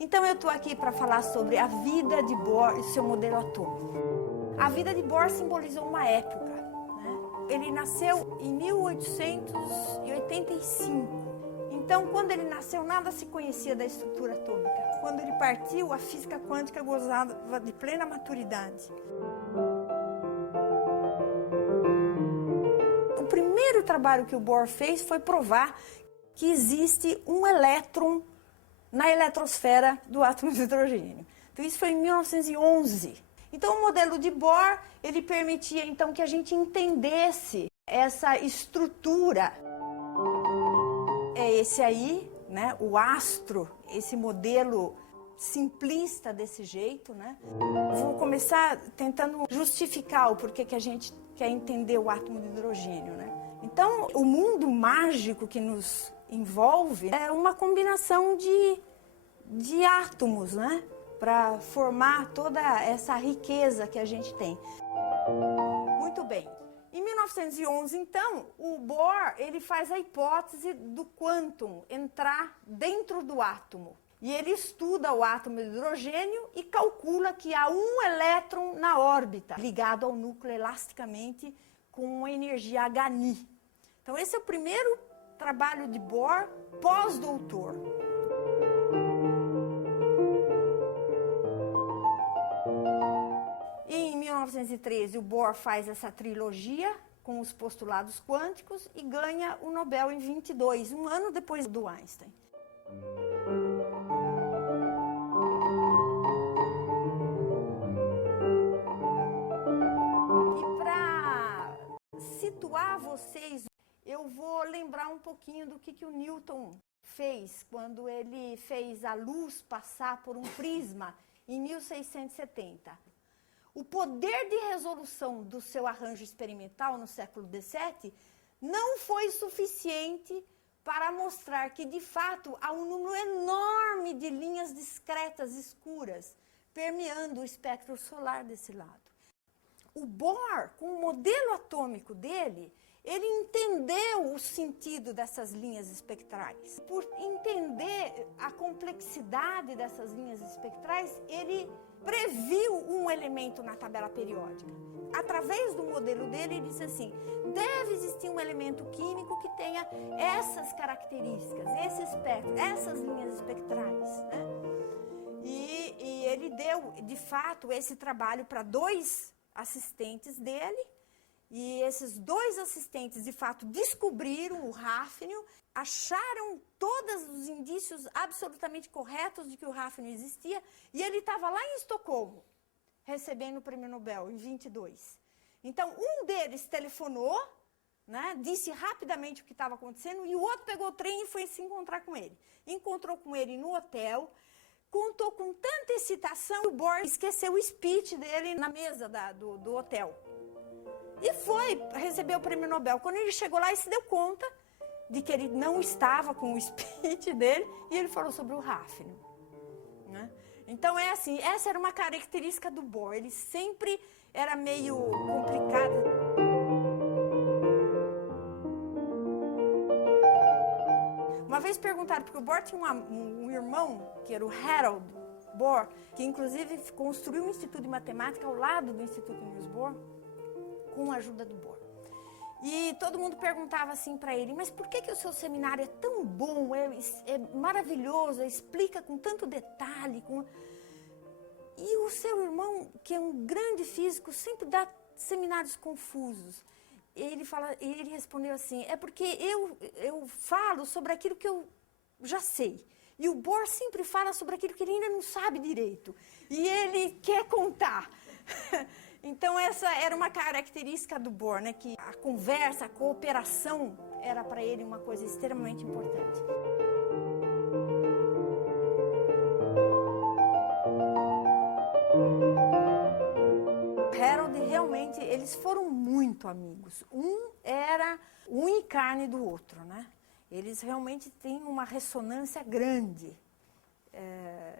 Então eu estou aqui para falar sobre a vida de Bohr e seu modelo atômico. A vida de Bohr simbolizou uma época, né? Ele nasceu em 1885. Então, quando ele nasceu, nada se conhecia da estrutura atômica. Quando ele partiu, a física quântica gozava de plena maturidade. O primeiro trabalho que o Bohr fez foi provar que existe um elétron na eletrosfera do átomo de hidrogênio. Então, isso foi em 1911. Então, o modelo de Bohr, ele permitia, então, que a gente entendesse essa estrutura. É esse aí, né, o astro, esse modelo simplista desse jeito, né? Vou começar tentando justificar o porquê que a gente quer entender o átomo de hidrogênio, né? Então, o mundo mágico que nos envolve é uma combinação de átomos, né? Para formar toda essa riqueza que a gente tem. Muito bem. Em 1911, então, o Bohr ele faz a hipótese do quantum entrar dentro do átomo. E ele estuda o átomo de hidrogênio e calcula que há um elétron na órbita, ligado ao núcleo elasticamente com uma energia Hν. Então, esse é o primeiro trabalho de Bohr pós-doutor. Em 1913, o Bohr faz essa trilogia com os postulados quânticos e ganha o Nobel em 22, um ano depois do Einstein. E para situar vocês, eu vou lembrar um pouquinho do que o Newton fez quando ele fez a luz passar por um prisma em 1670. O poder de resolução do seu arranjo experimental no século XVII não foi suficiente para mostrar que, de fato, há um número enorme de linhas discretas escuras permeando o espectro solar desse lado. O Bohr, com o modelo atômico dele, ele entendeu o sentido dessas linhas espectrais. Por entender a complexidade dessas linhas espectrais, ele previu um elemento na tabela periódica. Através do modelo dele, ele disse assim, deve existir um elemento químico que tenha essas características, esse espectro, essas linhas espectrais, né? E ele deu, de fato, esse trabalho para 2 assistentes dele, e esses 2 assistentes, de fato, descobriram o hafnio, acharam todos os indícios absolutamente corretos de que o hafnio existia, e ele estava lá em Estocolmo, recebendo o prêmio Nobel, em 22. Então, um deles telefonou, né, disse rapidamente o que estava acontecendo, e o outro pegou o trem e foi se encontrar com ele. Encontrou com ele no hotel, contou com tanta excitação, o Bohr esqueceu o speech dele na mesa do hotel. E foi receber o prêmio Nobel. Quando ele chegou lá, ele se deu conta de que ele não estava com o speech dele e ele falou sobre o hafnio, né? Então, é assim, essa era uma característica do Bohr. Ele sempre era meio complicado. Uma vez perguntaram, porque o Bohr tinha um irmão, que era o Harold Bohr, que inclusive construiu um instituto de matemática ao lado do Instituto Niels Bohr, com a ajuda do Bohr. E todo mundo perguntava assim para ele, mas por que o seu seminário é tão bom, é maravilhoso, explica com tanto detalhe, E o seu irmão, que é um grande físico, sempre dá seminários confusos. Ele respondeu assim, é porque eu falo sobre aquilo que eu já sei. E o Bohr sempre fala sobre aquilo que ele ainda não sabe direito. E ele quer contar. Então, essa era uma característica do Bohr, né? Que a conversa, a cooperação era para ele uma coisa extremamente importante. Harold, realmente, eles foram muito amigos. Um era unha e carne do outro, né? Eles realmente têm uma ressonância grande.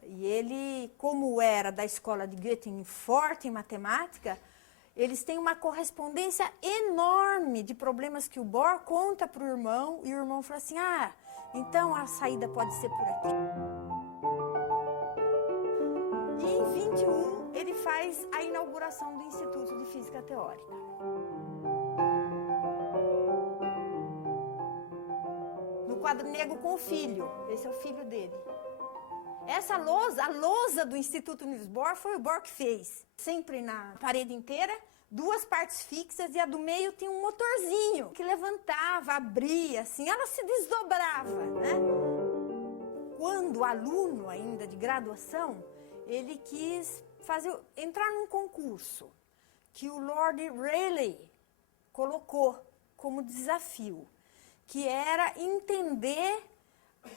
E ele, como era da escola de Göttingen, forte em matemática, eles têm uma correspondência enorme de problemas que o Bohr conta para o irmão, e o irmão fala assim, então a saída pode ser por aqui. 1921, ele faz a inauguração do Instituto de Física Teórica. No quadro negro com o filho, esse é o filho dele. Essa lousa, a lousa do Instituto Niels Bohr, foi o Bohr que fez. Sempre na parede inteira, 2 partes fixas, e a do meio tinha um motorzinho que levantava, abria, assim, ela se desdobrava, né? Quando aluno ainda de graduação, ele quis entrar num concurso que o Lord Rayleigh colocou como desafio, que era entender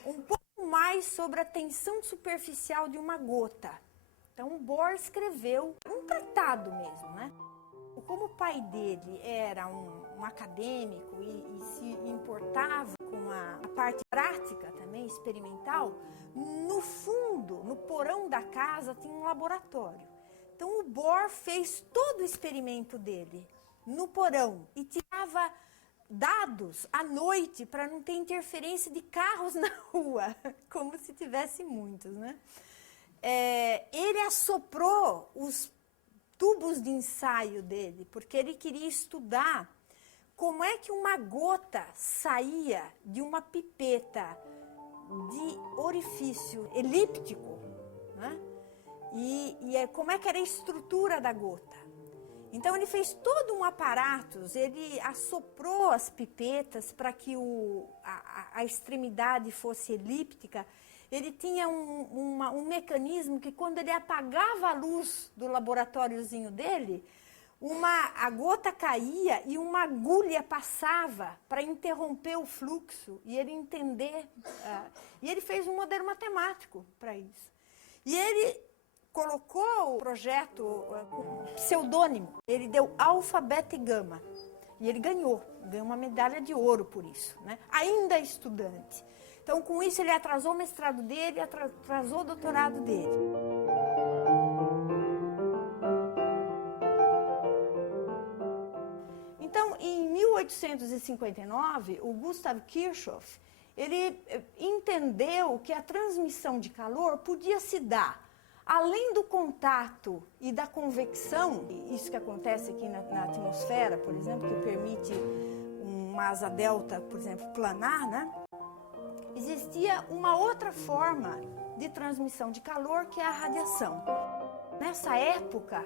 um pouco mais sobre a tensão superficial de uma gota. Então o Bohr escreveu um tratado mesmo, né? Como o pai dele era um acadêmico e se importava com a parte prática também, experimental, no fundo, no porão da casa, tinha um laboratório. Então o Bohr fez todo o experimento dele no porão e tirava dados à noite para não ter interferência de carros na rua, como se tivesse muitos, né? Ele assoprou os tubos de ensaio dele, porque ele queria estudar como é que uma gota saía de uma pipeta de orifício elíptico, né? E como é que era a estrutura da gota. Então ele fez todo um aparato, ele assoprou as pipetas para que a extremidade fosse elíptica. Ele tinha um mecanismo que quando ele apagava a luz do laboratóriozinho dele, a gota caía e uma agulha passava para interromper o fluxo e ele entender. E ele fez um modelo matemático para isso. E ele colocou o projeto com pseudônimo. Ele deu alfa, beta e gama. E ele ganhou uma medalha de ouro por isso, né? Ainda estudante. Então, com isso, ele atrasou o mestrado dele, atrasou o doutorado dele. Então, em 1859, o Gustav Kirchhoff, ele entendeu que a transmissão de calor podia se dar além do contato e da convecção, isso que acontece aqui na atmosfera, por exemplo, que permite uma asa delta, por exemplo, planar, né? Existia uma outra forma de transmissão de calor, que é a radiação. Nessa época,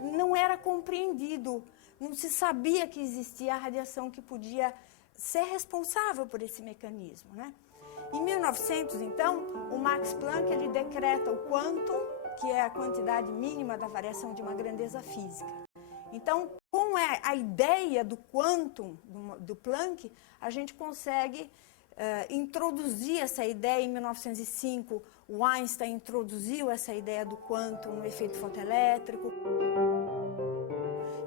não era compreendido, não se sabia que existia a radiação que podia ser responsável por esse mecanismo, né? Em 1900, então, o Max Planck ele decreta o quantum, que é a quantidade mínima da variação de uma grandeza física. Então, com a ideia do quantum, do Planck, a gente consegue introduzir essa ideia. Em 1905, o Einstein introduziu essa ideia do quantum no efeito fotoelétrico.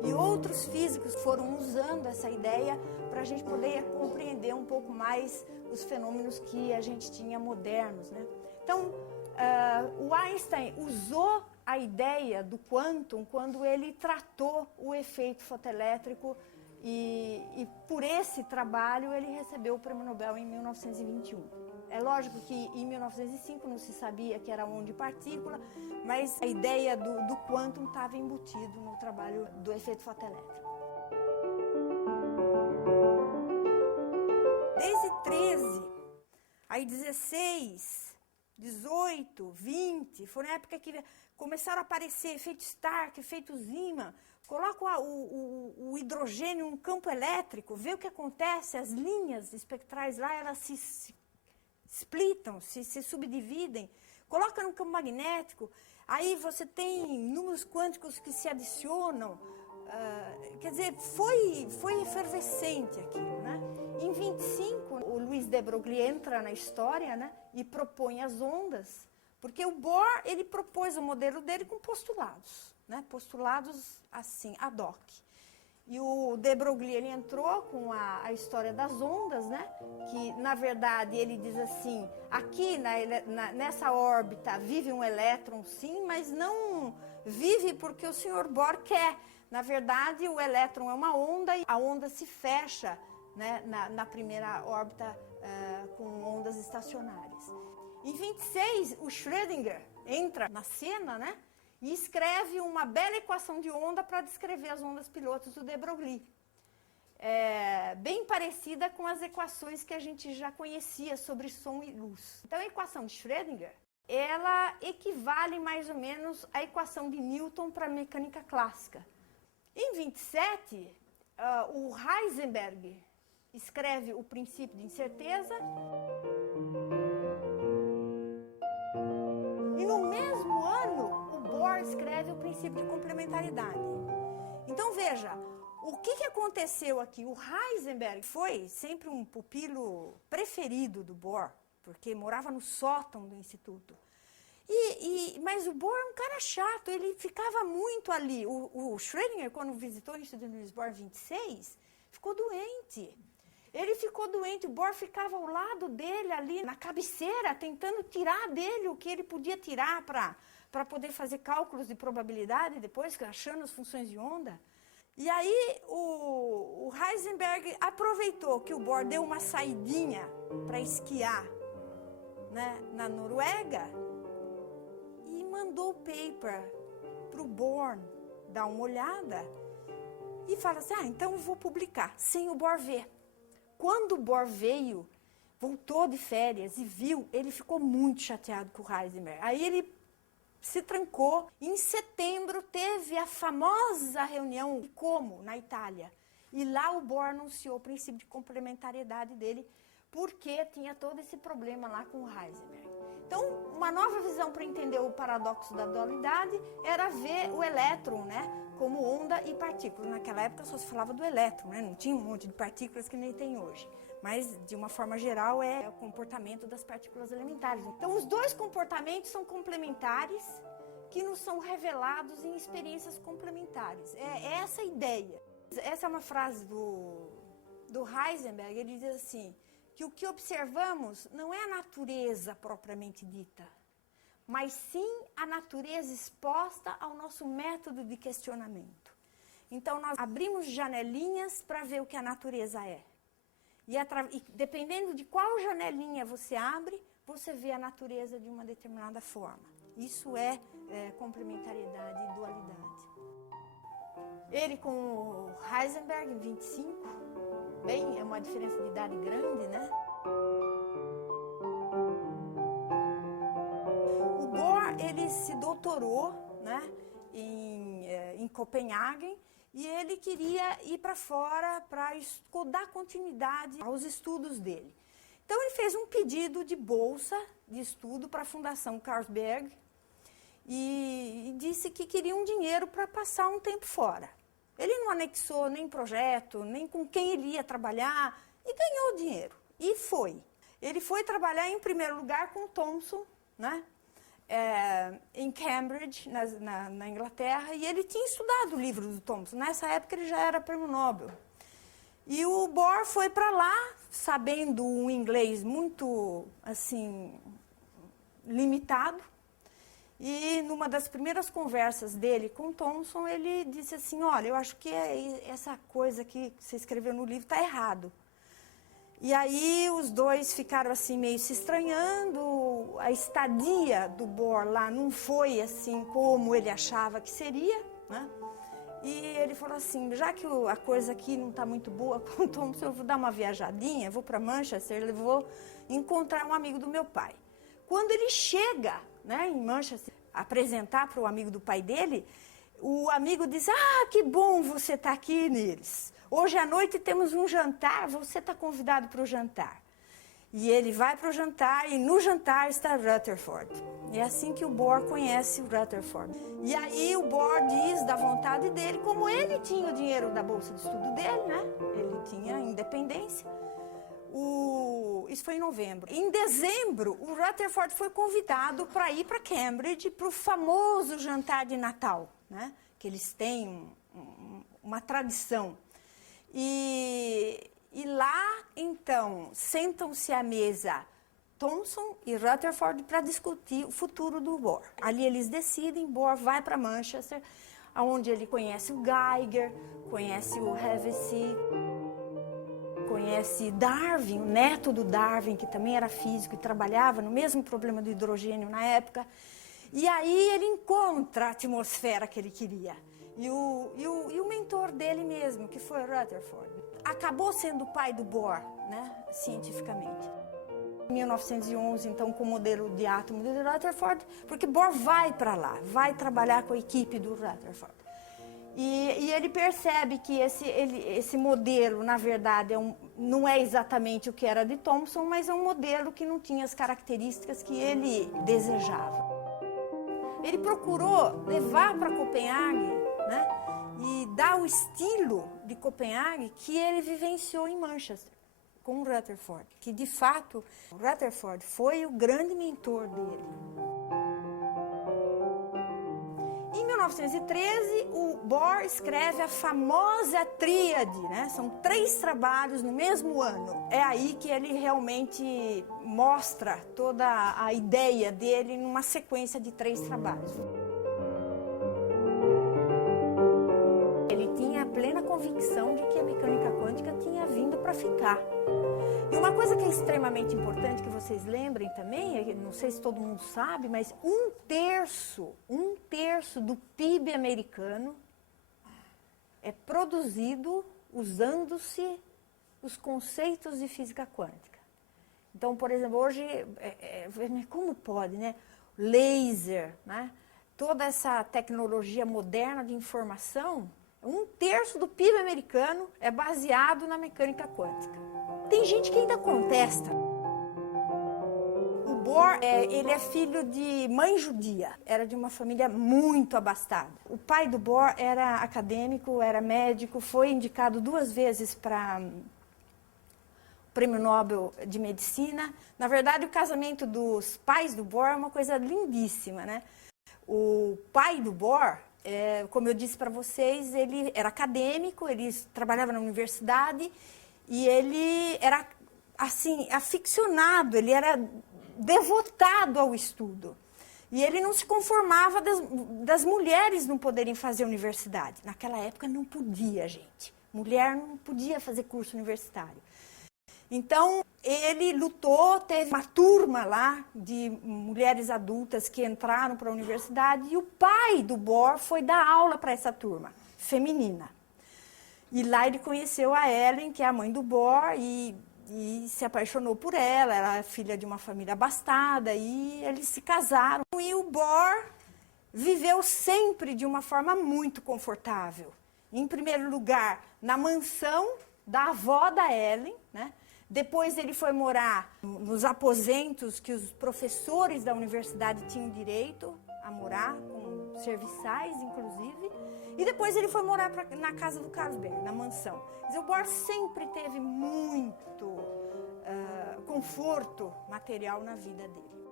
E outros físicos foram usando essa ideia para a gente poder compreender um pouco mais os fenômenos que a gente tinha modernos, né? Então, o Einstein usou a ideia do quantum quando ele tratou o efeito fotoelétrico e por esse trabalho ele recebeu o Prêmio Nobel em 1921. É lógico que em 1905 não se sabia que era onda de partícula, mas a ideia do quantum estava embutido no trabalho do efeito fotoelétrico. Desde 13, aí 16, 18, 20, foi na época que começaram a aparecer efeito Stark, efeito Zeeman. Coloca o hidrogênio em um campo elétrico, vê o que acontece, as linhas espectrais lá, elas se splitam, se subdividem. Coloca no campo magnético, aí você tem números quânticos que se adicionam. Quer dizer, foi efervescente aquilo, né? Em 25, o Louis de Broglie entra na história, né, e propõe as ondas, porque o Bohr ele propôs o modelo dele com postulados, né, postulados assim, ad hoc. E o de Broglie ele entrou com a história das ondas, né, que na verdade ele diz assim, aqui nessa órbita vive um elétron sim, mas não vive porque o Sr. Bohr quer. Na verdade, o elétron é uma onda e a onda se fecha, né, na primeira órbita com ondas estacionárias. Em 26, o Schrödinger entra na cena, né, e escreve uma bela equação de onda para descrever as ondas pilotos do de Broglie. Bem parecida com as equações que a gente já conhecia sobre som e luz. Então, a equação de Schrödinger, ela equivale mais ou menos à equação de Newton para a mecânica clássica. Em 27, o Heisenberg escreve o princípio de incerteza. E no mesmo ano, o Bohr escreve o princípio de complementaridade. Então, veja, o que aconteceu aqui? O Heisenberg foi sempre um pupilo preferido do Bohr, porque morava no sótão do instituto. Mas o Bohr é um cara chato, ele ficava muito ali. O Schrödinger, quando visitou o Instituto Niels Bohr em 26, ficou doente. Ele ficou doente, o Bohr ficava ao lado dele ali, na cabeceira, tentando tirar dele o que ele podia tirar para poder fazer cálculos de probabilidade depois, achando as funções de onda. E aí o Heisenberg aproveitou que o Bohr deu uma saidinha para esquiar, né, na Noruega e mandou o paper para o Bohr dar uma olhada e fala assim, então eu vou publicar, sem o Bohr ver. Quando o Bohr veio, voltou de férias e viu, ele ficou muito chateado com o Heisenberg. Aí ele se trancou. Em setembro teve a famosa reunião de Como, na Itália. E lá o Bohr anunciou o princípio de complementariedade dele, porque tinha todo esse problema lá com o Heisenberg. Então, uma nova visão para entender o paradoxo da dualidade era ver o elétron, né, como onda e partícula. Naquela época só se falava do elétron, né, não tinha um monte de partículas que nem tem hoje. Mas, de uma forma geral, é o comportamento das partículas elementares. Então, os dois comportamentos são complementares, que nos são revelados em experiências complementares. É essa a ideia. Essa é uma frase do Heisenberg, ele diz assim, que o que observamos não é a natureza propriamente dita, mas sim a natureza exposta ao nosso método de questionamento. Então, nós abrimos janelinhas para ver o que a natureza é. E dependendo de qual janelinha você abre, você vê a natureza de uma determinada forma. Isso é complementariedade e dualidade. Ele com o Heisenberg em 25, bem, é uma diferença de idade grande, né? O Bohr, ele se doutorou, né, em Copenhague, e ele queria ir para fora para dar continuidade aos estudos dele. Então, ele fez um pedido de bolsa de estudo para a Fundação Carlsberg e disse que queria um dinheiro para passar um tempo fora. Ele não anexou nem projeto, nem com quem ele ia trabalhar, e ganhou o dinheiro. E foi. Ele foi trabalhar, em primeiro lugar, com Thomson, né? Em Cambridge, na Inglaterra, e ele tinha estudado o livro do Thomson. Nessa época ele já era prêmio Nobel. E o Bohr foi para lá, sabendo um inglês muito, assim, limitado, e numa das primeiras conversas dele com Thomson, ele disse assim, olha, eu acho que essa coisa que você escreveu no livro está errado. E aí os dois ficaram assim meio se estranhando, a estadia do Bohr lá não foi assim como ele achava que seria, né? E ele falou assim, já que a coisa aqui não está muito boa com o Thomson, eu vou dar uma viajadinha, vou para Manchester, eu vou encontrar um amigo do meu pai. Quando ele chega, né, em Manchester, apresentar para o amigo do pai dele, o amigo diz, que bom você está aqui, Niels. Hoje à noite temos um jantar, você está convidado para o jantar. E ele vai para o jantar, e no jantar está Rutherford. E é assim que o Bohr conhece o Rutherford. E aí o Bohr diz da vontade dele, como ele tinha o dinheiro da bolsa de estudo dele, né? Ele tinha independência. Isso foi em novembro. Em dezembro, o Rutherford foi convidado para ir para Cambridge, para o famoso jantar de Natal, né? Que eles têm uma tradição. E lá, então, sentam-se à mesa Thomson e Rutherford para discutir o futuro do Bohr. Ali eles decidem, Bohr vai para Manchester, onde ele conhece o Geiger, conhece o Hevesy, conhece Darwin, o neto do Darwin, que também era físico e trabalhava no mesmo problema do hidrogênio na época. E aí ele encontra a atmosfera que ele queria. E o mentor dele mesmo, que foi Rutherford, acabou sendo o pai do Bohr, né, cientificamente. Em 1911, então, com o modelo de átomo de Rutherford, porque Bohr vai para lá, vai trabalhar com a equipe do Rutherford. E ele percebe que esse modelo, na verdade, não é exatamente o que era de Thomson, mas é um modelo que não tinha as características que ele desejava. Ele procurou levar para Copenhague, né, e dar o estilo de Copenhague que ele vivenciou em Manchester, com o Rutherford, que de fato o Rutherford foi o grande mentor dele. Em 1913, o Bohr escreve a famosa tríade, né? São 3 trabalhos no mesmo ano. É aí que ele realmente mostra toda a ideia dele numa sequência de 3 trabalhos. Ele tinha a plena convicção de que a mecânica quântica tinha vindo para ficar. E uma coisa que é extremamente importante que vocês lembrem também, não sei se todo mundo sabe, mas um terço do PIB americano é produzido usando-se os conceitos de física quântica. Então, por exemplo, hoje, como pode, né? Laser, né? Toda essa tecnologia moderna de informação, um terço do PIB americano é baseado na mecânica quântica. Tem gente que ainda contesta. O Bohr, ele é filho de mãe judia, era de uma família muito abastada. O pai do Bohr era acadêmico, era médico, foi indicado 2 vezes para o Prêmio Nobel de Medicina. Na verdade, o casamento dos pais do Bohr é uma coisa lindíssima, né? O pai do Bohr, como eu disse para vocês, ele era acadêmico, ele trabalhava na universidade, e ele era, assim, aficionado, ele era devotado ao estudo. E ele não se conformava das mulheres não poderem fazer universidade. Naquela época não podia, gente. Mulher não podia fazer curso universitário. Então, ele lutou, teve uma turma lá de mulheres adultas que entraram para a universidade, e o pai do Bohr foi dar aula para essa turma, feminina. E lá ele conheceu a Ellen, que é a mãe do Bohr, e se apaixonou por ela. Ela é filha de uma família abastada, e eles se casaram. E o Bohr viveu sempre de uma forma muito confortável. Em primeiro lugar, na mansão da avó da Ellen, né? Depois ele foi morar nos aposentos que os professores da universidade tinham direito a morar, com serviçais, inclusive. E depois ele foi morar na casa do Carlsberg, na mansão. O Bohr sempre teve muito conforto material na vida dele.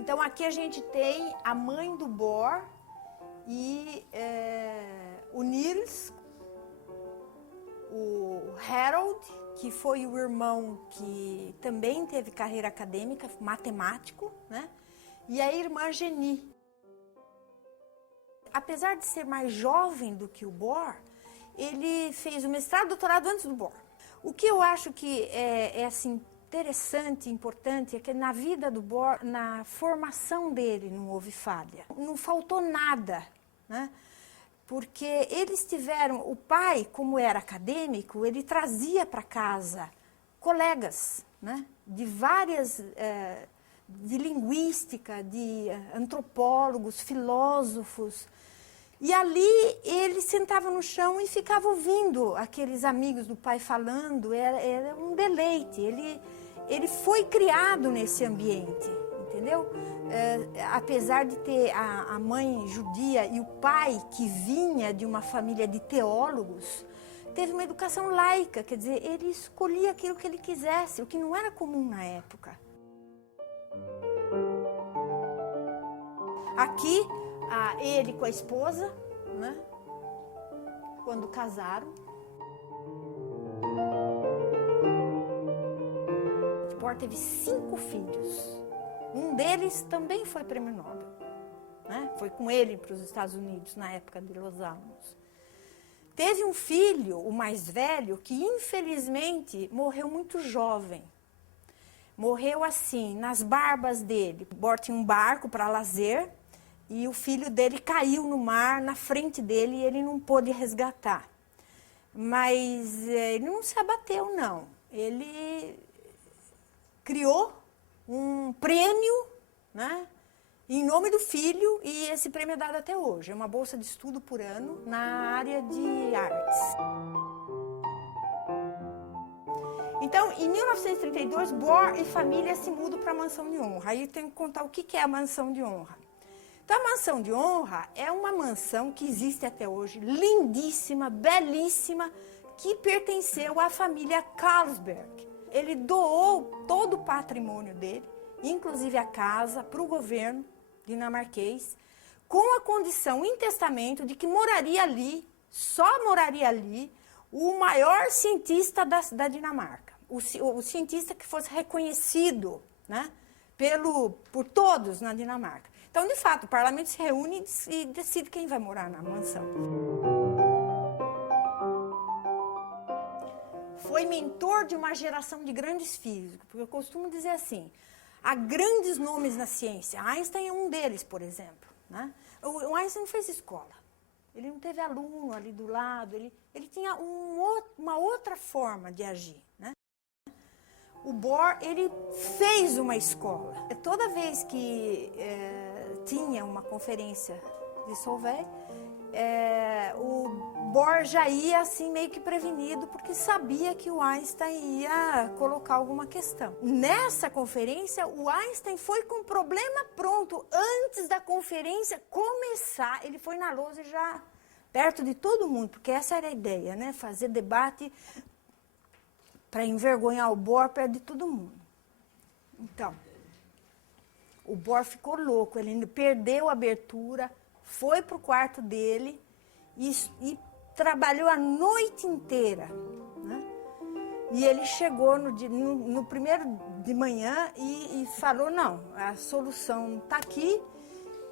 Então aqui a gente tem a mãe do Bohr e o Niels, o Harold, que foi o irmão que também teve carreira acadêmica, matemático, né? E a irmã Jenny. Apesar de ser mais jovem do que o Bohr, ele fez o mestrado e doutorado antes do Bohr. O que eu acho que é assim, interessante, importante, é que na vida do Bohr, na formação dele, não houve falha. Não faltou nada, né? Porque eles tiveram, o pai, como era acadêmico, ele trazia para casa colegas, né? De várias, de linguística, de antropólogos, filósofos. E ali ele sentava no chão e ficava ouvindo aqueles amigos do pai falando, era um deleite. Ele foi criado nesse ambiente, entendeu? Apesar de ter a mãe judia e o pai que vinha de uma família de teólogos, teve uma educação laica, quer dizer, ele escolhia aquilo que ele quisesse, o que não era comum na época. Aqui, ele com a esposa, né? Quando casaram. Bohr teve 5 filhos. Um deles também foi prêmio Nobel, né? Foi com ele para os Estados Unidos na época de Los Alamos. Teve um filho, o mais velho, que infelizmente morreu muito jovem. morreu assim, nas barbas dele. Bohr tinha um barco para lazer e o filho dele caiu no mar na frente dele e ele não pôde resgatar. Mas ele não se abateu, não. Ele criou um prêmio, né, em nome do filho, e esse prêmio é dado até hoje. É uma bolsa de estudo por ano na área de artes. Então, em 1932, Bohr e família se mudam para a mansão de honra. Aí tem que contar o que é a mansão de honra. Então, a mansão de honra é uma mansão que existe até hoje, lindíssima, belíssima, que pertenceu à família Carlsberg. Ele doou todo o patrimônio dele, inclusive a casa, para o governo dinamarquês, com a condição em testamento de que moraria ali, só moraria ali, o maior cientista da Dinamarca. O cientista que fosse reconhecido, né, por todos na Dinamarca. Então, de fato, o parlamento se reúne e decide quem vai morar na mansão. Foi mentor de uma geração de grandes físicos, porque eu costumo dizer assim, há grandes nomes na ciência. Einstein é um deles, por exemplo, né? O Einstein não fez escola, ele não teve aluno ali do lado, ele tinha uma outra forma de agir, né? O Bohr, ele fez uma escola. Toda vez que tinha uma conferência de Solvay, o Bohr já ia assim meio que prevenido, porque sabia que o Einstein ia colocar alguma questão. Nessa conferência, o Einstein foi com o problema pronto. Antes da conferência começar, ele foi na lousa já perto de todo mundo, porque essa era a ideia, né? Fazer debate para envergonhar o Bohr perto de todo mundo. Então, o Bohr ficou louco, ele perdeu a abertura, foi para o quarto dele e trabalhou a noite inteira, né? E ele chegou no primeiro de manhã e falou, não, a solução está aqui,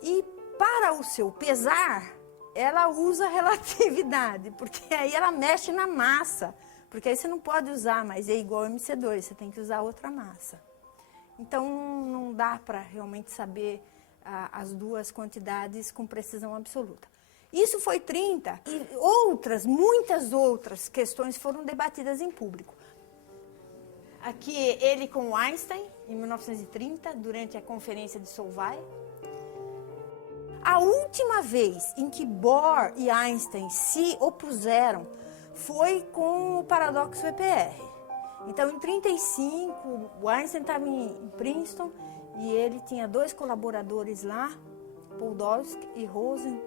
e para o seu pesar, ela usa relatividade, porque aí ela mexe na massa, porque aí você não pode usar, mas é igual MC2, você tem que usar outra massa. Então, não dá para realmente saber as duas quantidades com precisão absoluta. Isso foi 30, e muitas outras questões foram debatidas em público. Aqui ele com Einstein, em 1930, durante a conferência de Solvay. A última vez em que Bohr e Einstein se opuseram foi com o paradoxo EPR. Então, em 35, o Einstein estava em Princeton e ele tinha 2 colaboradores lá, Podolsky e Rosen,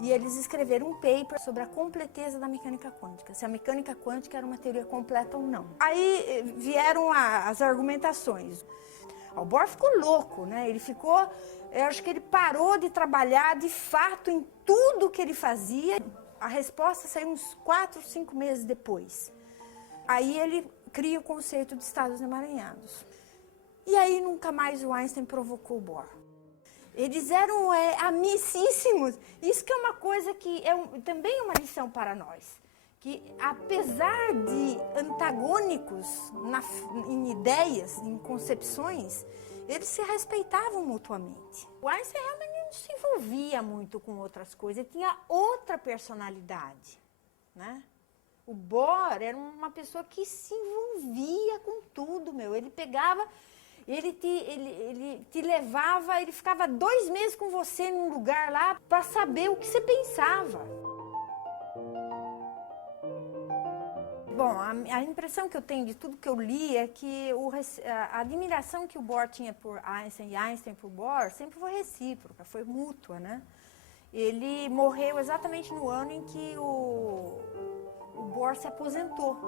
e eles escreveram um paper sobre a completeza da mecânica quântica, se a mecânica quântica era uma teoria completa ou não. Aí vieram as argumentações. O Bohr ficou louco, né? Eu acho que ele parou de trabalhar de fato em tudo que ele fazia. A resposta saiu uns 4, 5 meses depois. Aí ele cria o conceito de estados emaranhados. E aí nunca mais o Einstein provocou o Bohr. Eles eram amicíssimos. Isso que é uma coisa que também é uma lição para nós. Que apesar de antagônicos em ideias, em concepções, eles se respeitavam mutuamente. O Einstein realmente não se envolvia muito com outras coisas, ele tinha outra personalidade, né? O Bohr era uma pessoa que se envolvia com tudo, ele pegava, ele te levava, ele ficava 2 meses com você num lugar lá para saber o que você pensava. Bom, a impressão que eu tenho de tudo que eu li é que a admiração que o Bohr tinha por Einstein e Einstein por Bohr sempre foi recíproca, foi mútua, né? Ele morreu exatamente no ano em que o Bohr se aposentou.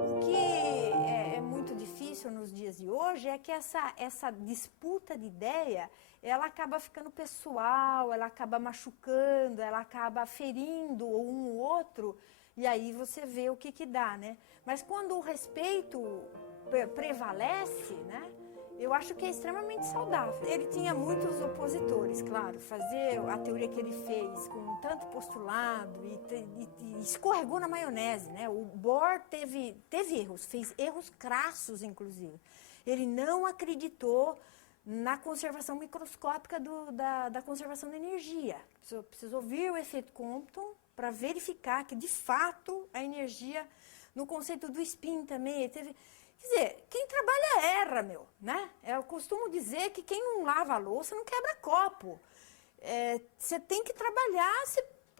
O que é muito difícil nos dias de hoje é que essa disputa de ideia, ela acaba ficando pessoal, ela acaba machucando, ela acaba ferindo um ou outro, e aí você vê o que dá, né? Mas quando o respeito prevalece, né? eu acho que é extremamente saudável. Ele tinha muitos opositores, claro. Fazer a teoria que ele fez com tanto postulado e escorregou na maionese, né? O Bohr teve erros, fez erros crassos, inclusive. Ele não acreditou na conservação microscópica da conservação da energia. Precisou ver o efeito Compton para verificar que, de fato, a energia, no conceito do spin também, teve... Quer dizer, quem trabalha erra, né? Eu costumo dizer que quem não lava a louça não quebra copo. Você tem que trabalhar,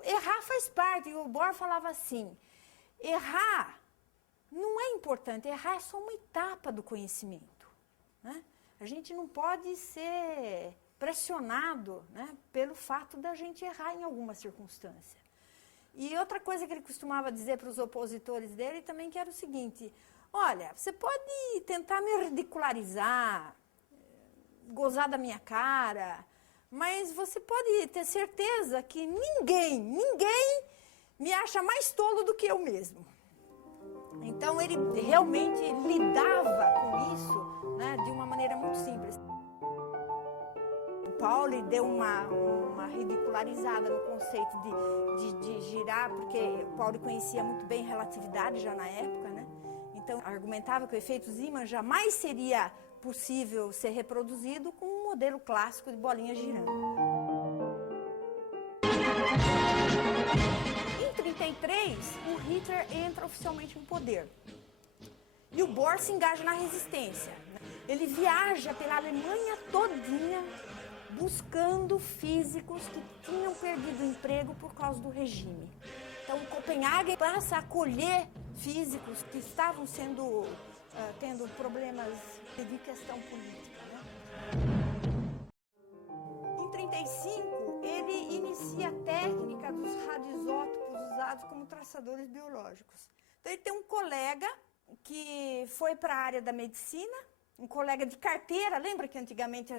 errar faz parte. E o Bohr falava assim, errar não é importante, errar é só uma etapa do conhecimento, né? A gente não pode ser pressionado, né, pelo fato da gente errar em alguma circunstância. E outra coisa que ele costumava dizer para os opositores dele também que era o seguinte, olha, você pode tentar me ridicularizar, gozar da minha cara, mas você pode ter certeza que ninguém me acha mais tolo do que eu mesmo. Então ele realmente lidava com isso, né, de uma maneira muito simples. O Pauli deu uma ridicularizada no conceito de girar, porque o Pauli conhecia muito bem relatividade já na época, né? Então argumentava que o efeito Zeeman jamais seria possível ser reproduzido com um modelo clássico de bolinha girando. Em 1933, o Hitler entra oficialmente no poder. E o Bohr se engaja na resistência. Ele viaja pela Alemanha todinha buscando físicos que tinham perdido o emprego por causa do regime. Então, Copenhague passa a acolher físicos que estavam tendo problemas de questão política, né? Em 1935, ele inicia a técnica dos radioisótopos usados como traçadores biológicos. Então, ele tem um colega que foi para a área da medicina, um colega de carteira, lembra que antigamente a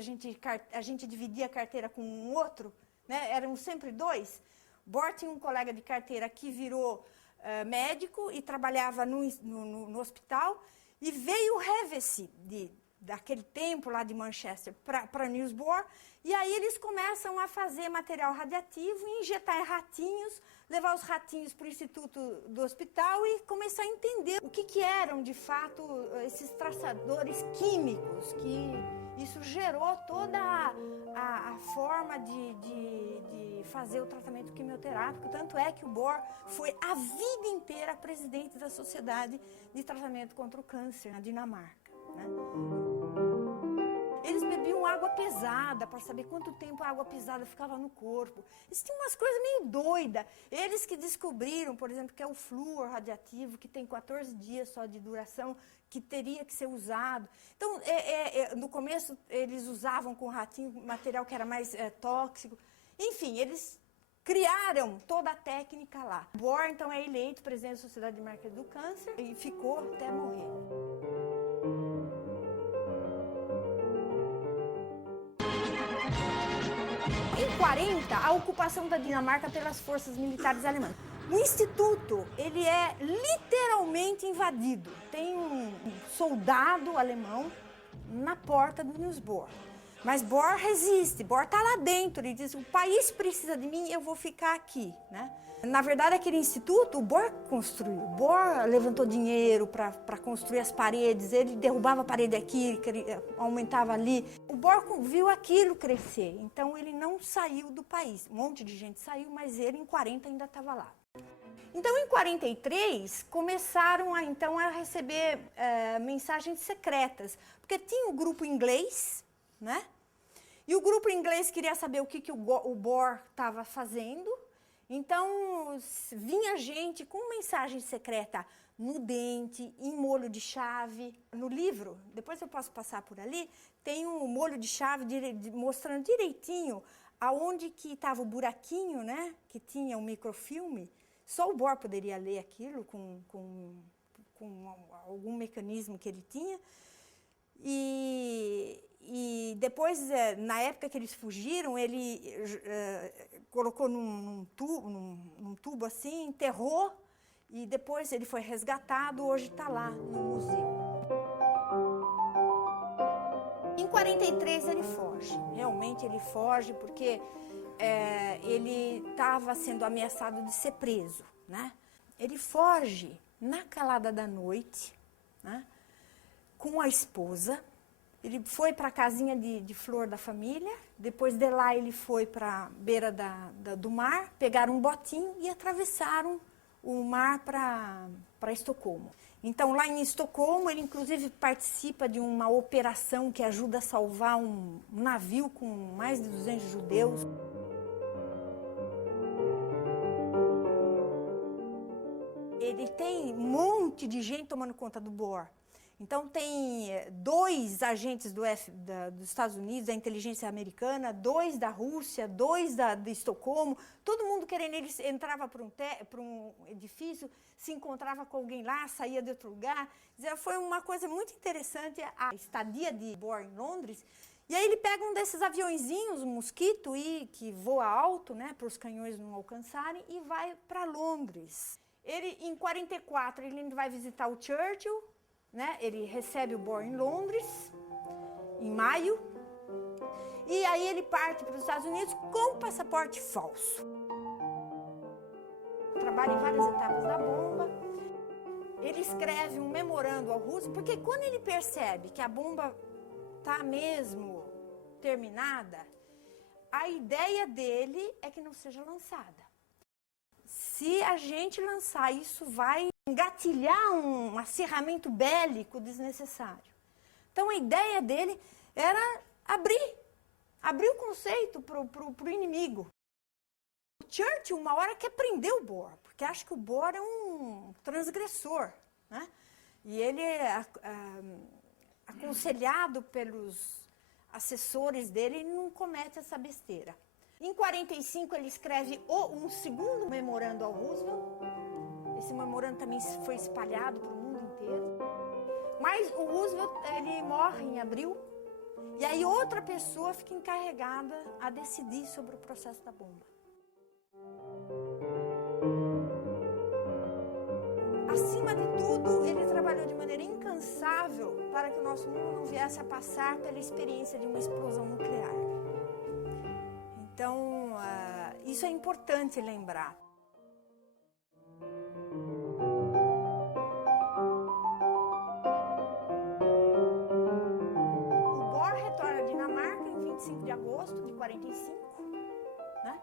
gente dividia a carteira com um outro, né? Eram sempre dois? Bohr tinha um colega de carteira que virou médico e trabalhava no hospital, e veio o Hevesy, daquele tempo lá de Manchester, para Niels Bohr, e aí eles começam a fazer material radiativo, injetar em ratinhos, levar os ratinhos para o instituto do hospital e começar a entender o que eram, de fato, esses traçadores químicos, que isso gerou toda a forma de fazer o tratamento quimioterápico. Tanto é que o Bohr foi a vida inteira presidente da Sociedade de Tratamento contra o Câncer, na Dinamarca, né? Eles bebiam água pesada para saber quanto tempo a água pesada ficava no corpo. Eles tinham umas coisas meio doidas. Eles que descobriram, por exemplo, que é o flúor radiativo, que tem 14 dias só de duração, que teria que ser usado. Então, no começo, eles usavam com o ratinho material que era mais tóxico. Enfim, eles criaram toda a técnica lá. Bohr, então, é eleito presidente da Sociedade de Marketing do Câncer e ficou até morrer. Em 40, a ocupação da Dinamarca pelas forças militares alemãs. O instituto, ele é literalmente invadido. Tem um soldado alemão na porta do Niels Bohr. Mas Bohr resiste, Bohr está lá dentro, ele diz, o país precisa de mim, eu vou ficar aqui, né? Na verdade, aquele instituto, o Bohr construiu. O Bohr levantou dinheiro para construir as paredes, ele derrubava a parede aqui, aumentava ali. O Bohr viu aquilo crescer, então ele não saiu do país. Um monte de gente saiu, mas ele em 40 ainda estava lá. Então, em 43, começaram a receber mensagens secretas, porque tinha o grupo inglês, né? E o grupo inglês queria saber o que o Bohr estava fazendo. Então, vinha gente com mensagem secreta no dente, em molho de chave. No livro, depois eu posso passar por ali, tem um molho de chave mostrando direitinho aonde que estava o buraquinho, né? Que tinha um microfilme. Só o Bohr poderia ler aquilo com algum mecanismo que ele tinha. E depois, na época que eles fugiram, ele colocou num tubo assim, enterrou, e depois ele foi resgatado, hoje está lá no museu. 43 ele foge, realmente ele foge porque ele estava sendo ameaçado de ser preso, né? Ele foge na calada da noite, né, com a esposa. Ele foi para a casinha de flor da família, depois de lá ele foi para a beira do mar, pegaram um botinho e atravessaram o mar para Estocolmo. Então, lá em Estocolmo, ele inclusive participa de uma operação que ajuda a salvar um navio com mais de 200 judeus. Ele tem um monte de gente tomando conta do Bohr. Então, tem 2 agentes dos Estados Unidos, da inteligência americana, 2 da Rússia, 2 de Estocolmo, todo mundo querendo. Ele entrava para um edifício, se encontrava com alguém lá, saía de outro lugar. Foi uma coisa muito interessante a estadia de Bohr em Londres. E aí ele pega um desses aviõezinhos, um Mosquito, que voa alto, né, para os canhões não alcançarem, e vai para Londres. Ele, em 44, ele vai visitar o Churchill, né? Ele recebe o Bohr em Londres, em maio, e aí ele parte para os Estados Unidos com passaporte falso. Trabalha em várias etapas da bomba. Ele escreve um memorando ao Roosevelt, porque quando ele percebe que a bomba está mesmo terminada, a ideia dele é que não seja lançada. Se a gente lançar, isso vai engatilhar um acerramento bélico desnecessário. Então, a ideia dele era abrir o conceito para o inimigo. O Churchill, uma hora, quer prender o Bohr, porque acha que o Bohr é um transgressor, né? E ele é aconselhado pelos assessores dele e não comete essa besteira. Em 45, ele escreve um segundo memorando ao Roosevelt. Esse memorando também foi espalhado para o mundo inteiro. Mas o Roosevelt, ele morre em abril. E aí outra pessoa fica encarregada a decidir sobre o processo da bomba. Acima de tudo, ele trabalhou de maneira incansável para que o nosso mundo não viesse a passar pela experiência de uma explosão nuclear. Então, isso é importante lembrar. O Bohr retorna à Dinamarca em 25 de agosto de 45, né?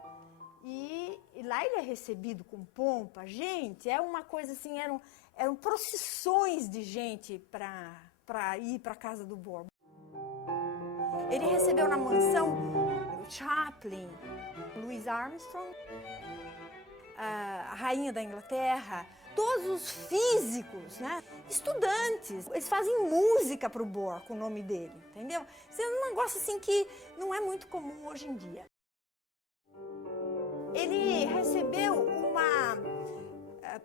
E lá ele é recebido com pompa. Gente, é uma coisa assim, eram procissões de gente para ir para a casa do Bohr. Ele recebeu na mansão Chaplin, Louis Armstrong, a rainha da Inglaterra, todos os físicos, né? Estudantes. Eles fazem música para o Bohr com o nome dele, entendeu? Isso é um negócio assim que não é muito comum hoje em dia. Ele recebeu uma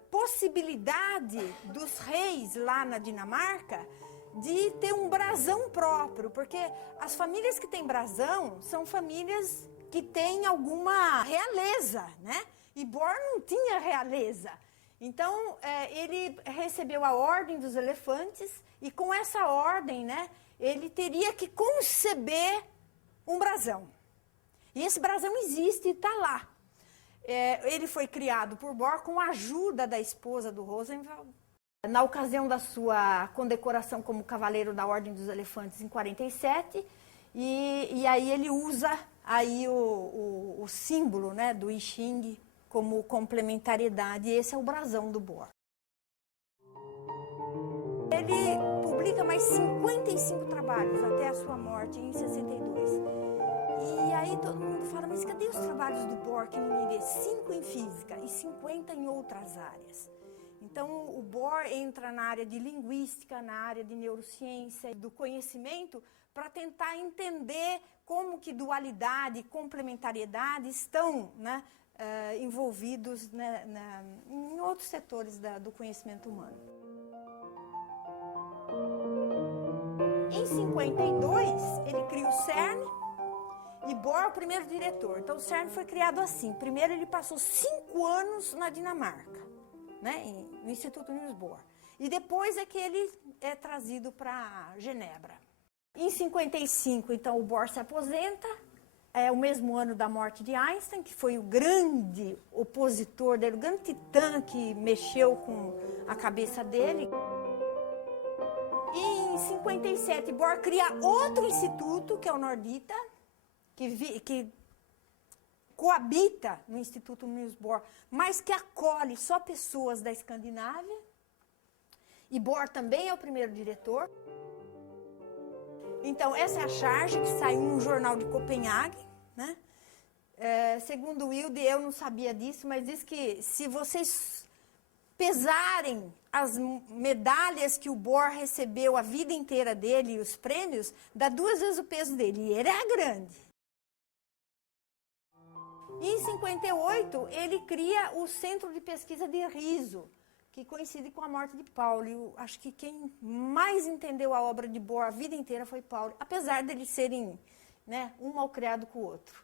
possibilidade dos reis lá na Dinamarca de ter um brasão próprio, porque as famílias que têm brasão são famílias que têm alguma realeza, né? E Bohr não tinha realeza. Então, ele recebeu a Ordem dos Elefantes e com essa ordem, né, ele teria que conceber um brasão. E esse brasão existe e está lá. Ele foi criado por Bohr com a ajuda da esposa do Roosevelt, na ocasião da sua condecoração como Cavaleiro da Ordem dos Elefantes em 47, e aí ele usa aí o símbolo, né, do I Ching como complementariedade, e esse é o brasão do Bohr. Ele publica mais 55 trabalhos até a sua morte em 62. E aí todo mundo fala, mas cadê os trabalhos do Bohr que ninguém vê? 5 em física e 50 em outras áreas. Então, o Bohr entra na área de linguística, na área de neurociência, do conhecimento, para tentar entender como que dualidade e complementariedade estão, né, envolvidos, né, em outros setores do conhecimento humano. Em 52, ele cria o CERN e Bohr é o primeiro diretor. Então, o CERN foi criado assim. Primeiro, ele passou 5 anos na Dinamarca, né, no Instituto Niels Bohr. E depois é que ele é trazido para Genebra. Em 55, então, o Bohr se aposenta. É o mesmo ano da morte de Einstein, que foi o grande opositor dele, o grande titã que mexeu com a cabeça dele. E em 57, Bohr cria outro instituto, que é o Nordita, que coabita no Instituto Niels Bohr, mas que acolhe só pessoas da Escandinávia. E Bohr também é o primeiro diretor. Então, essa é a charge que saiu num jornal de Copenhague, né? Segundo o Wilde, eu não sabia disso, mas diz que se vocês pesarem as medalhas que o Bohr recebeu a vida inteira dele e os prêmios, dá 2 vezes o peso dele, e ele é grande. E em 58, ele cria o Centro de Pesquisa de Riso, que coincide com a morte de Pauli. Eu acho que quem mais entendeu a obra de Bohr a vida inteira foi Pauli, apesar deles serem, né, um mal criado com o outro.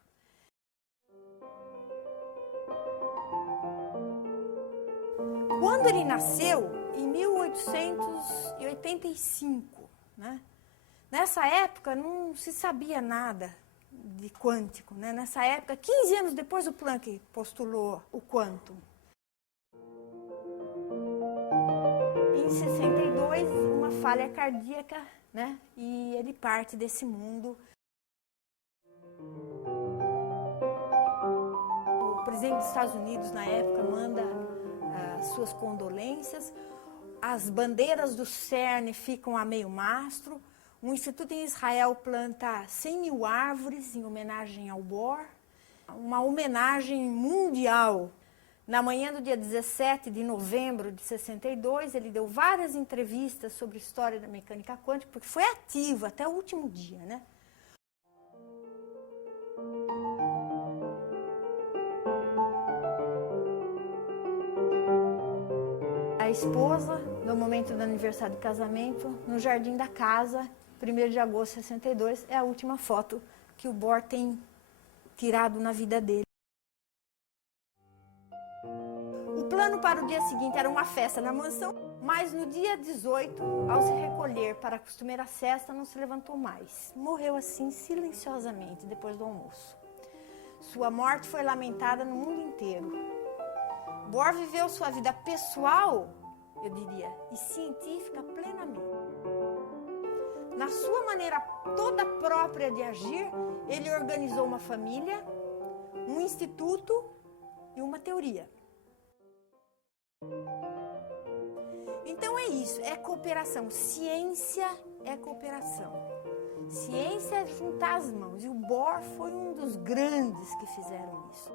Quando ele nasceu, em 1885, né, nessa época não se sabia nada de quântico, né? Nessa época, 15 anos depois, o Planck postulou o quantum. Em 62, uma falha cardíaca, né? E ele parte desse mundo. O presidente dos Estados Unidos, na época, manda suas condolências. As bandeiras do CERN ficam a meio mastro. Um instituto em Israel planta 100 mil árvores em homenagem ao Bohr. Uma homenagem mundial. Na manhã do dia 17 de novembro de 62, ele deu várias entrevistas sobre a história da mecânica quântica, porque foi ativo até o último dia, né? A esposa, no momento do aniversário de casamento, no jardim da casa, 1º de agosto de 62, é a última foto que o Bohr tem tirado na vida dele. O plano para o dia seguinte era uma festa na mansão, mas no dia 18, ao se recolher para a costumeira sesta, não se levantou mais. Morreu assim, silenciosamente, depois do almoço. Sua morte foi lamentada no mundo inteiro. Bohr viveu sua vida pessoal, eu diria, e científica plenamente. Na sua maneira toda própria de agir, ele organizou uma família, um instituto e uma teoria. Então é isso, é cooperação. Ciência é cooperação. Ciência é juntar as mãos. E o Bohr foi um dos grandes que fizeram isso.